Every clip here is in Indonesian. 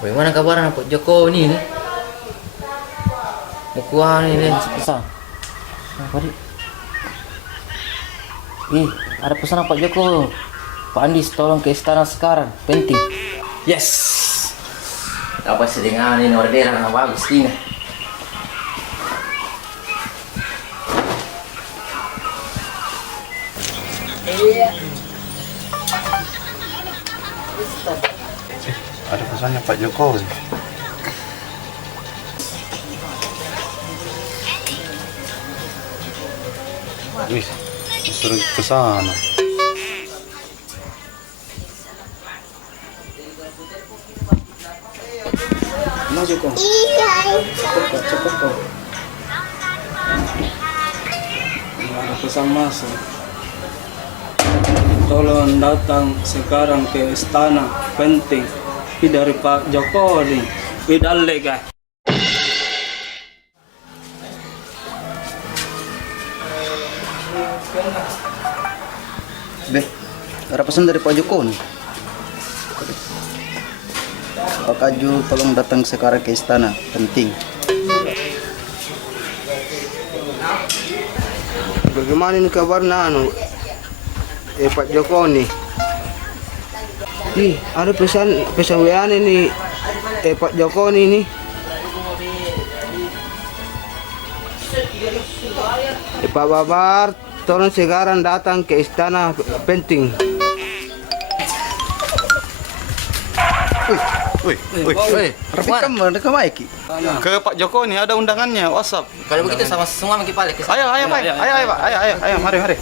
Bagaimana kabarnya Pak Joko ini? Mau kuah ini pesan. Apa di? Ada pesanan Pak Joko. Pak Andis tolong ke istana sekarang, penting. Yes. Apa sedengan ini orderan yang bagus ini? Iya. Ada pesannya Pak Jokowi. Wih, disuruh ke sana. Maju kok. Cepet kok. Ada pesan masuk. Tolong datang sekarang ke istana, penting. Ini dari Pak Jokowi. Widale guys. Beh, ada pesan dari Pak Jokowi. Pak Kaju tolong datang sekarang ke istana, penting. Bagaimana ini kabarnya Pak Jokowi nih? Ada pesan WA ini Pak Jokowi ini. Pak Babar, tolong sekarang datang ke istana, penting. Wih, Rekam Mike. ke Pak Jokowi nih ada undangannya WhatsApp. Kalau begitu sama semua mungkin balik ke sana. Ayo, Pak. Ayo, mari.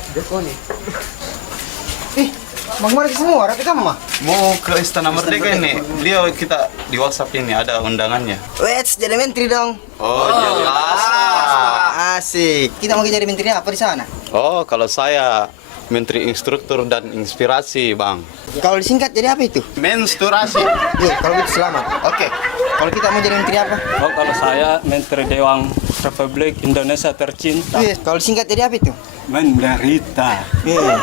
Bang mari semua, rapi kamu mah. Mau ke Istana Merdeka ini. Beliau kita di WhatsApp ini ada undangannya. Wes, jadi menteri dong. Oh, jelas. Asik. Kita mau jadi menteri apa di sana? Oh, kalau saya Menteri Instruktur dan Inspirasi, Bang. Kalau disingkat jadi apa itu? Menstruasi. Iya, kalau gitu selamat. Oke. Kalau kita mau jadi menteri apa? Oh, kalau saya Menteri Dewan Republik Indonesia tercinta. Iya, kalau disingkat jadi apa itu? Menderita. Iya.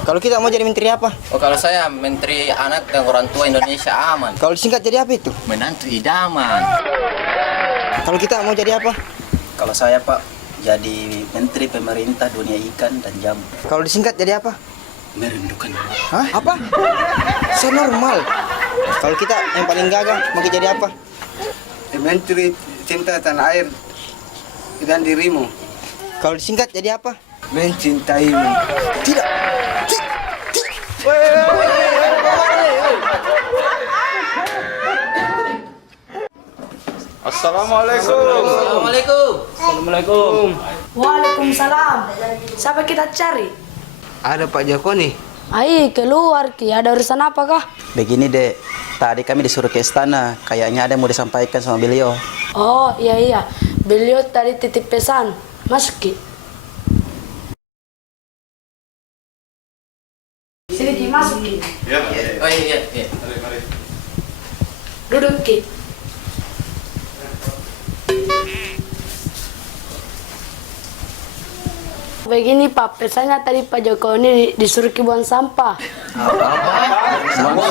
Kalau kita mau jadi menteri apa? Oh, kalau saya Menteri Anak dan Orang Tua Indonesia Aman. Kalau disingkat jadi apa itu? Menantu idaman. Kalau kita mau jadi apa? Kalau saya Pak jadi Menteri Pemerintah Dunia Ikan dan Jambu. Kalau disingkat jadi apa? Merindukan. Hah? Apa? Saya normal. Kalau kita yang paling gagah mau jadi apa? Menteri Cinta Tanah Air dan Dirimu. Kalau disingkat jadi apa? Mencintaimu. Tidak. Assalamualaikum. Assalamualaikum. Assalamualaikum. Waalaikumsalam. Siapa kita cari? Ada Pak Joko nih. Ayo keluar Ki, ada urusan apa kah? Begini Dek, tadi kami disuruh ke istana, kayaknya ada yang mau disampaikan sama beliau. Oh iya, beliau tadi titip pesan. Masuk Ki. Sini Ki, masuk Ki. Ya. Oh iya. Mari. Duduk Ki. Begini Pak, pesannya tadi Pak Joko ini disuruh Ki buang sampah. Apa?